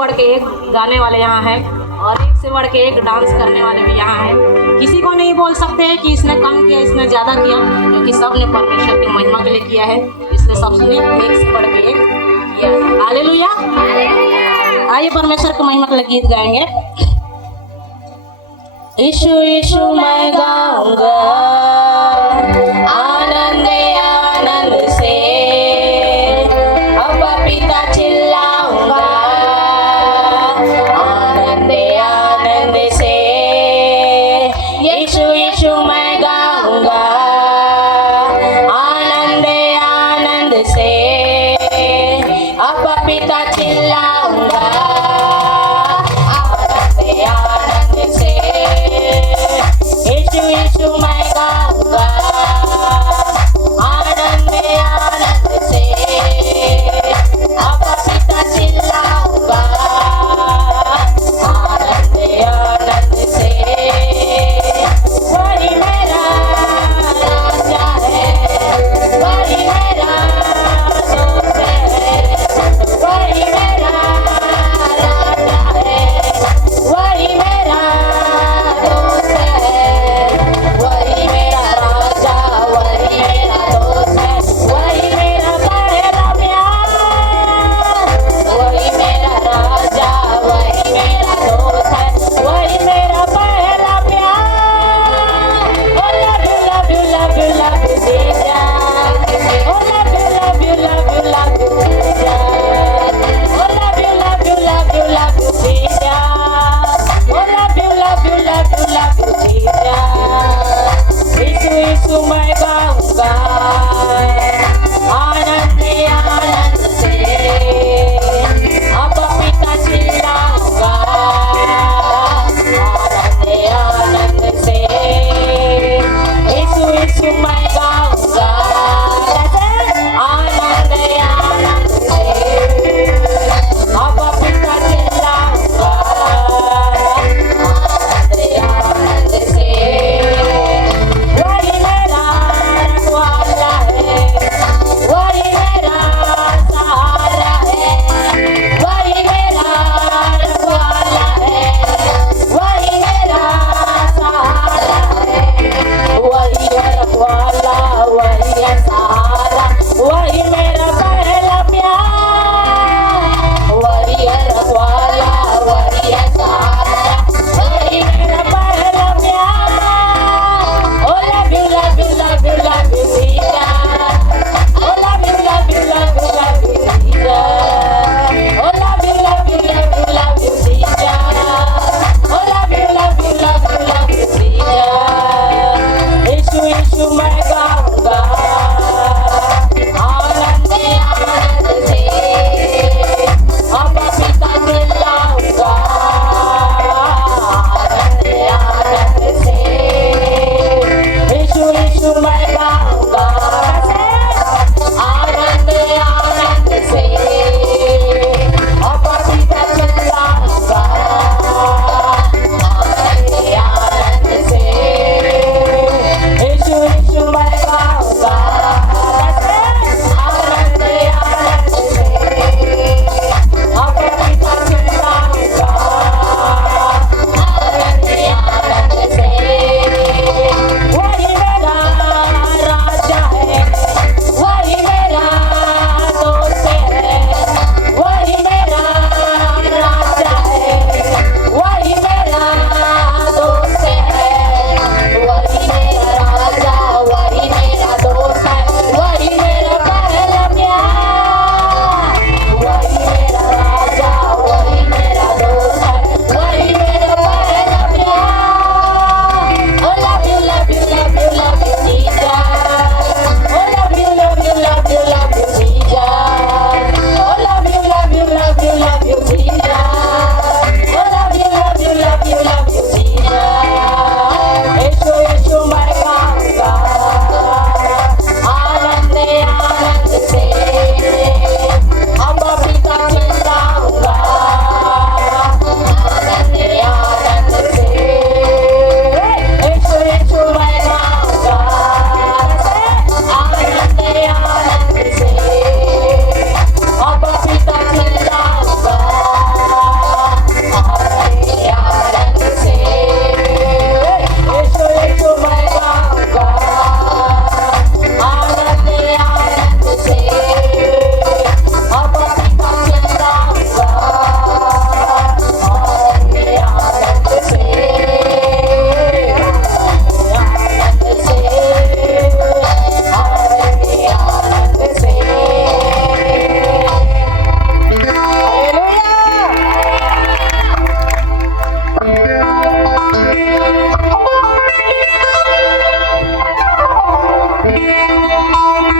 बढ़ के एक गाने वाले यहाँ हैं और एक से बढ़ के एक डांस करने वाले भी यहाँ हैं। किसी को नहीं बोल सकते हैं कि इसने कम किया, इसने ज़्यादा किया, क्योंकि सबने परमेश्वर की महिमा के लिए किया है, इसलिए सबने एक से बढ़ के एक किया। हालेलुया। आइए परमेश्वर की महिमा के लिए गीत गाएंगे। यीशु यीशु मैं गाऊंगा,